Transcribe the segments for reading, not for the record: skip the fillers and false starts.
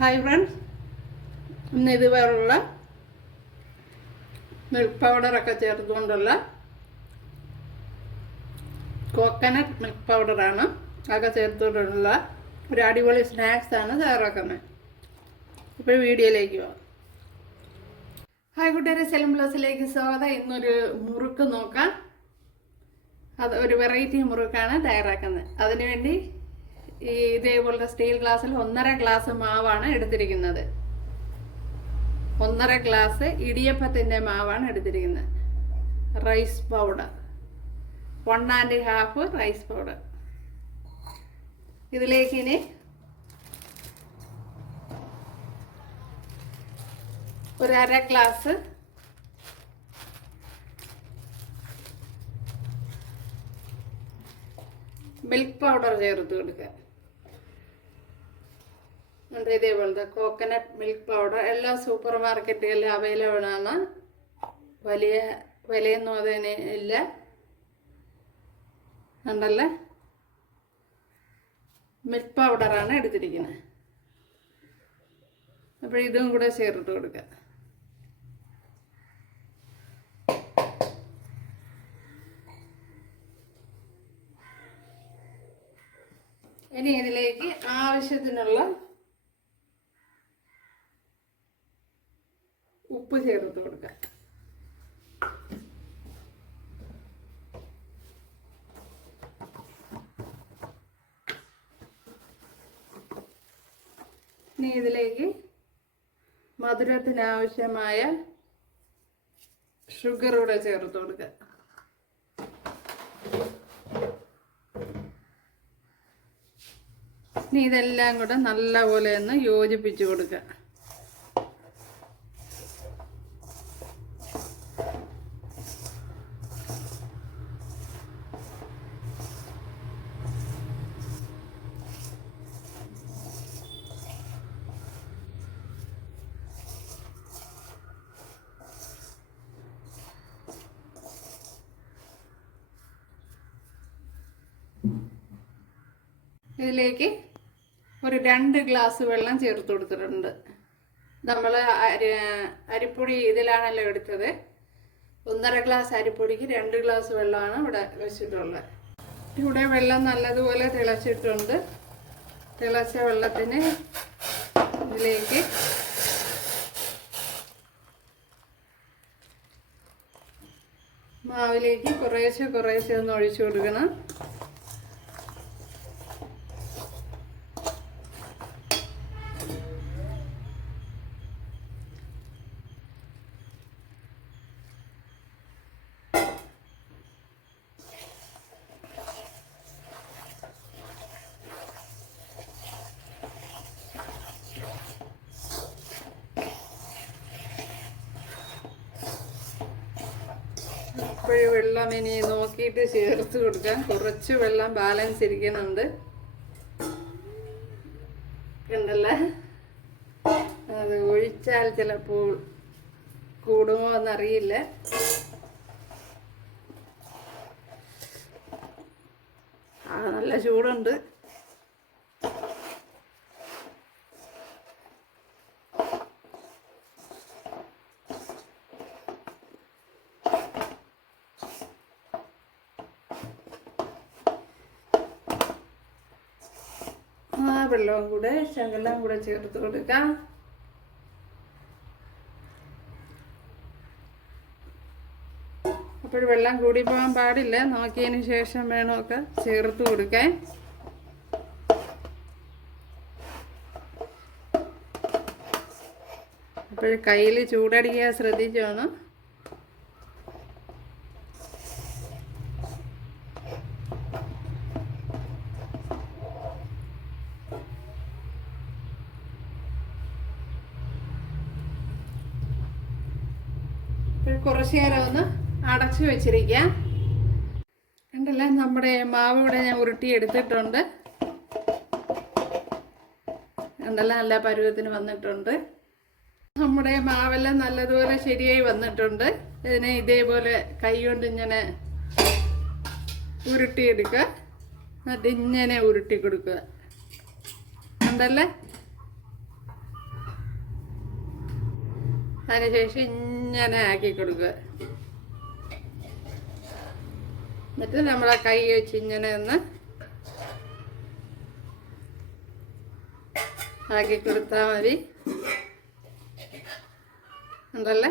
Hi friends, ഇന്ന് ഇതുപോലുള്ള milk പൗഡറൊക്കെ ചേർത്തുകൊണ്ടുള്ള coconut milk പൗഡറാണ്. അതൊക്കെ ചേർത്തുകൊണ്ടുള്ള ഒരു അടിപൊളി സ്നാക്സാണ് തയ്യാറാക്കുന്നത്. ഇപ്പോൾ വീഡിയോയിലേക്ക് പോകാം. ഹായ് കൂട്ടുകാരെ, സെലം പ്ലസിലേക്ക് സ്വാഗതം. ഇന്നൊരു മുറുക്ക് നോക്കാം. അത് ഒരു വെറൈറ്റി മുറുക്കാണ് തയ്യാറാക്കുന്നത്. അതിനുവേണ്ടി ഇതേപോലത്തെ സ്റ്റീൽ ഗ്ലാസ്സിൽ 1.5 ഗ്ലാസ് മാവാണ് എടുത്തിരിക്കുന്നത്. 1.5 ഗ്ലാസ് ഇടിയപ്പത്തിൻ്റെ മാവാണ് എടുത്തിരിക്കുന്നത്. Rice powder 1½ rice powder. ഇതിലേക്ക് ഇനി ഒരു 1/2 ഗ്ലാസ് മിൽക്ക് പൗഡർ ചേർത്ത് കൊടുക്കുക. ഇതേപോലത്തെ കോക്കനട്ട് മിൽക്ക് പൗഡർ എല്ലാ സൂപ്പർ മാർക്കറ്റുകളിലും അവൈലബിൾ ആണ്. വലിയ വിലയൊന്നും അതിന് ഇല്ല. ഉണ്ടല്ലേ, മിൽക്ക് പൗഡറാണ് എടുത്തിരിക്കുന്നത്. അപ്പോൾ ഇതും കൂടെ ചേർത്ത് കൊടുക്കുക. ഇനി ഇതിലേക്ക് ആവശ്യത്തിനുള്ള ഉപ്പ് ചേർത്ത് കൊടുക്കുക. ഇനി ഇതിലേക്ക് മധുരത്തിനാവശ്യമായ ഷുഗർ കൂടെ ചേർത്ത് കൊടുക്കുക. ഇനി ഇതെല്ലാം കൂടെ നല്ലപോലെ ഒന്ന് യോജിപ്പിച്ച് കൊടുക്കുക. ഇതിലേക്ക് ഒരു 2 ഗ്ലാസ് വെള്ളം ചേർത്ത് കൊടുത്തിട്ടുണ്ട്. നമ്മൾ അരിപ്പൊടി ഇതിലാണല്ലോ എടുത്തത്. 1.5 ഗ്ലാസ് അരിപ്പൊടിക്ക് 2 ഗ്ലാസ് വെള്ളമാണ് ഇവിടെ വെച്ചിട്ടുള്ളത്. ഇവിടെ വെള്ളം നല്ലതുപോലെ തിളച്ചിട്ടുണ്ട്. തിളച്ച വെള്ളത്തിന് ഇതിലേക്ക് മാവിലേക്ക് കുറേശ്ശെ ഒന്ന് ഒഴിച്ചു കൊടുക്കണം. ഇപ്പോഴും വെള്ളം ഇനി നോക്കിയിട്ട് ചേർത്ത് കൊടുക്കാം. കുറച്ച് വെള്ളം ബാലൻസ് ഇരിക്കുന്നുണ്ട്, കണ്ടല്ലേ. അത് ഒഴിച്ചാൽ ചിലപ്പോൾ കൂടുമോ എന്നറിയില്ല. നല്ല ചൂടുണ്ട്. വെള്ളവും കൂടെ ശകലം കൂടെ ചേർത്ത് കൊടുക്കാം. അപ്പോൾ വെള്ളം കൂടി പോകാൻ പാടില്ല. നോക്കിയതിന് ശേഷം വേണമൊക്കെ ചേർത്ത് കൊടുക്കാൻ. അപ്പോൾ കയ്യിൽ ചൂടടിക്കാൻ ശ്രദ്ധിച്ചോണം. കുറച്ച് നേരം ഒന്ന് അടച്ചു വെച്ചിരിക്കാം. കണ്ടല്ലേ, നമ്മുടെ മാവ് ഇവിടെ ഞാൻ ഉരുട്ടി എടുത്തിട്ടുണ്ട്. കണ്ടല്ലേ, നല്ല പരുവത്തിന് വന്നിട്ടുണ്ട്. നമ്മുടെ മാവെല്ലാം നല്ലതുപോലെ ശരിയായി വന്നിട്ടുണ്ട്. ഇതിനെ ഇതേപോലെ കൈ കൊണ്ട് ഇങ്ങനെ ഉരുട്ടിയെടുക്കുക. എന്നിട്ട് ഇങ്ങനെ ഉരുട്ടി കൊടുക്കുക. കണ്ടല്ലേ, അതിനുശേഷം ഇങ്ങനെ ആക്കി കൊടുക്കുക. എന്നിട്ട് നമ്മളെ കൈ വെച്ച് ഇങ്ങനെ ഒന്ന് ആക്കി കൊടുത്താൽ മതി. ഉണ്ടല്ലേ?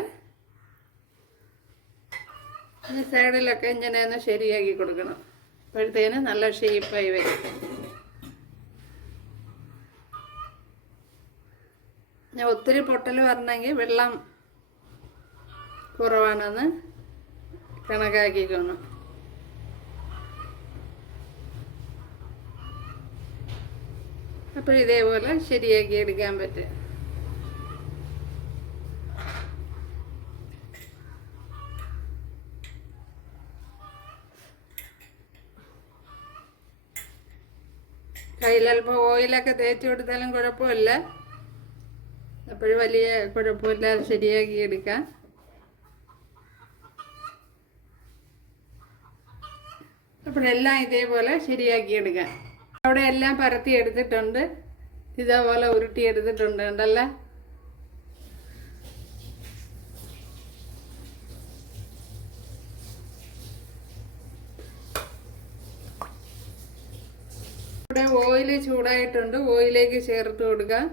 ഈ സൈഡിലൊക്കെ ഇങ്ങനെ ഒന്ന് ശരിയാക്കി കൊടുക്കണം. അപ്പോഴത്തേന് നല്ല ഷേപ്പായി വരും. ഞാൻ ഒത്തിരി പൊട്ടൽ വരണമെങ്കിൽ വെള്ളം കുറവാണെന്ന് കണക്കാക്കിക്കണം. അപ്പോൾ ഇതേപോലെ ശരിയാക്കി എടുക്കാൻ പറ്റും. കയ്യിലൽപ്പം ഓയിലൊക്കെ തേച്ച് കൊടുത്താലും കുഴപ്പമില്ല. അപ്പോഴും വലിയ കുഴപ്പമില്ലാതെ ശരിയാക്കി എടുക്കാം. അപ്പോഴെല്ലാം ഇതേപോലെ ശരിയാക്കി എടുക്കാം. അവിടെ എല്ലാം പരത്തി എടുത്തിട്ടുണ്ട്. ഇതേപോലെ ഉരുട്ടി എടുത്തിട്ടുണ്ട്. ഉണ്ടല്ലോ? ഇവിടെ ഓയിൽ ചൂടായിട്ടുണ്ട്. ഓയിലേക്ക് ചേർത്ത് കൊടുക്കാം.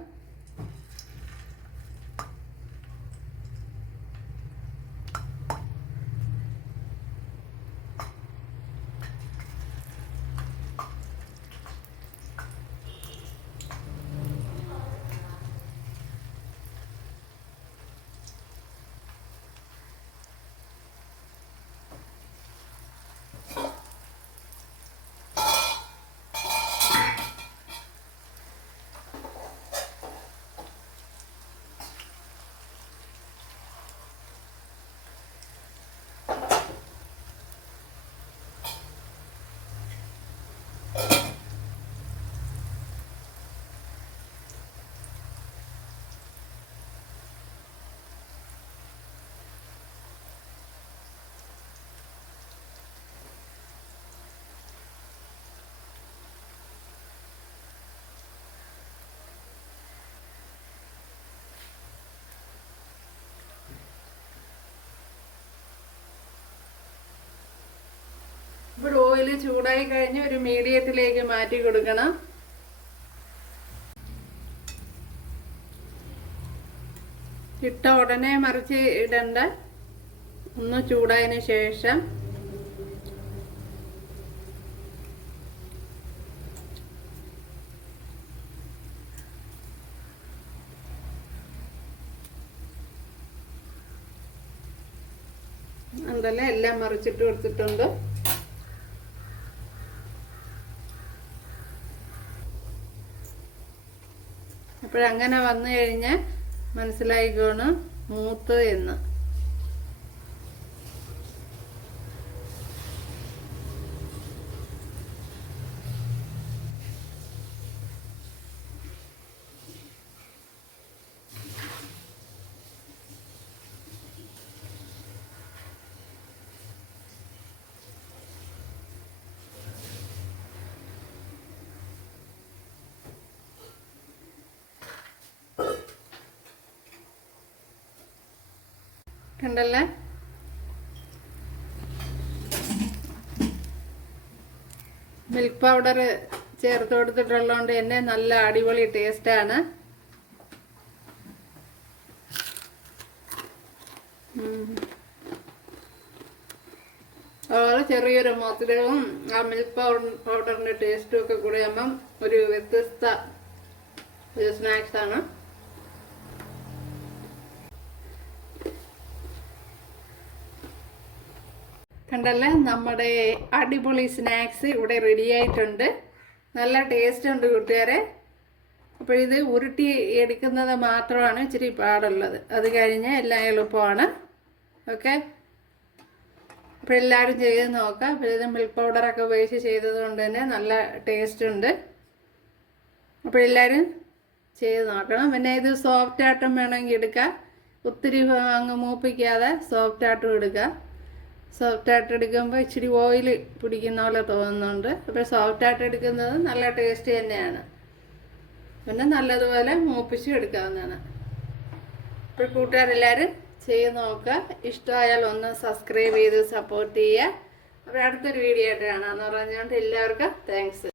ഇപ്പോൾ ഓയിൽ ചൂടായി കഴിഞ്ഞ് ഒരു മീഡിയത്തിലേക്ക് മാറ്റി കൊടുക്കണം. ഇട്ട ഉടനെ മറിച്ച് ഇടണ്ട. ഒന്ന് ചൂടായതിന് ശേഷം എന്തെല്ലാം എല്ലാം മറിച്ചിട്ട് കൊടുത്തിട്ടുണ്ട്. അപ്പോഴങ്ങനെ വന്നു കഴിഞ്ഞാൽ മനസ്സിലായിക്കോണം മൂത്ത് എന്ന്. കണ്ടല്ലേ? മിൽക്ക് പൗഡർ ചേർത്ത് കൊടുത്തിട്ടുള്ളതുകൊണ്ട് തന്നെ നല്ല അടിപൊളി ടേസ്റ്റാണ്. അതുപോലെ ചെറിയൊരു മധുരവും ആ മിൽക്ക് പൗഡറിൻ്റെ ടേസ്റ്റും ഒക്കെ കൂടെ ആകുമ്പം ഒരു വ്യത്യസ്ത ഒരു സ്നാക്സാണ്. കണ്ടല്ലേ? നമ്മുടെ അടിപൊളി സ്നാക്സ് ഇവിടെ റെഡി ആയിട്ടുണ്ട്. നല്ല ടേസ്റ്റ് ഉണ്ട് കൂട്ടുകാരെ. അപ്പോൾ ഇത് ഉരുട്ടി എടുക്കുന്നത് മാത്രമാണ് ഇച്ചിരി പാടുള്ളത്. അത് കഴിഞ്ഞ് എല്ലാം എളുപ്പമാണ്. ഓക്കെ, അപ്പോൾ എല്ലാവരും ചെയ്ത് നോക്കാം. അപ്പോൾ ഇത് മിൽക്ക് പൗഡറൊക്കെ ഉപയോഗിച്ച് ചെയ്തത് കൊണ്ട് തന്നെ നല്ല ടേസ്റ്റ് ഉണ്ട്. അപ്പോൾ എല്ലാവരും ചെയ്ത് നോക്കണം. പിന്നെ ഇത് സോഫ്റ്റ് ആയിട്ടും വേണമെങ്കിൽ എടുക്കാം. ഒത്തിരി അങ്ങ് മൂപ്പിക്കാതെ സോഫ്റ്റ് ആയിട്ടും എടുക്കാം. സോഫ്റ്റ് ആയിട്ട് എടുക്കുമ്പോൾ ഇച്ചിരി ഓയിൽ പിടിക്കുന്ന പോലെ തോന്നുന്നുണ്ട്. അപ്പോൾ സോഫ്റ്റ് ആയിട്ട് എടുക്കുന്നത് നല്ല ടേസ്റ്റ് തന്നെയാണ്. പിന്നെ നല്ലതുപോലെ മൂപ്പിച്ച് എടുക്കാവുന്നതാണ്. അപ്പോൾ കൂട്ടുകാരെല്ലാവരും ചെയ്ത് നോക്കുക. ഇഷ്ടമായാൽ ഒന്ന് സബ്സ്ക്രൈബ് ചെയ്ത് സപ്പോർട്ട് ചെയ്യുക. അപ്പോൾ അടുത്തൊരു വീഡിയോ ആയിട്ട് കാണാമെന്ന് പറഞ്ഞുകൊണ്ട് എല്ലാവർക്കും താങ്ക്സ്.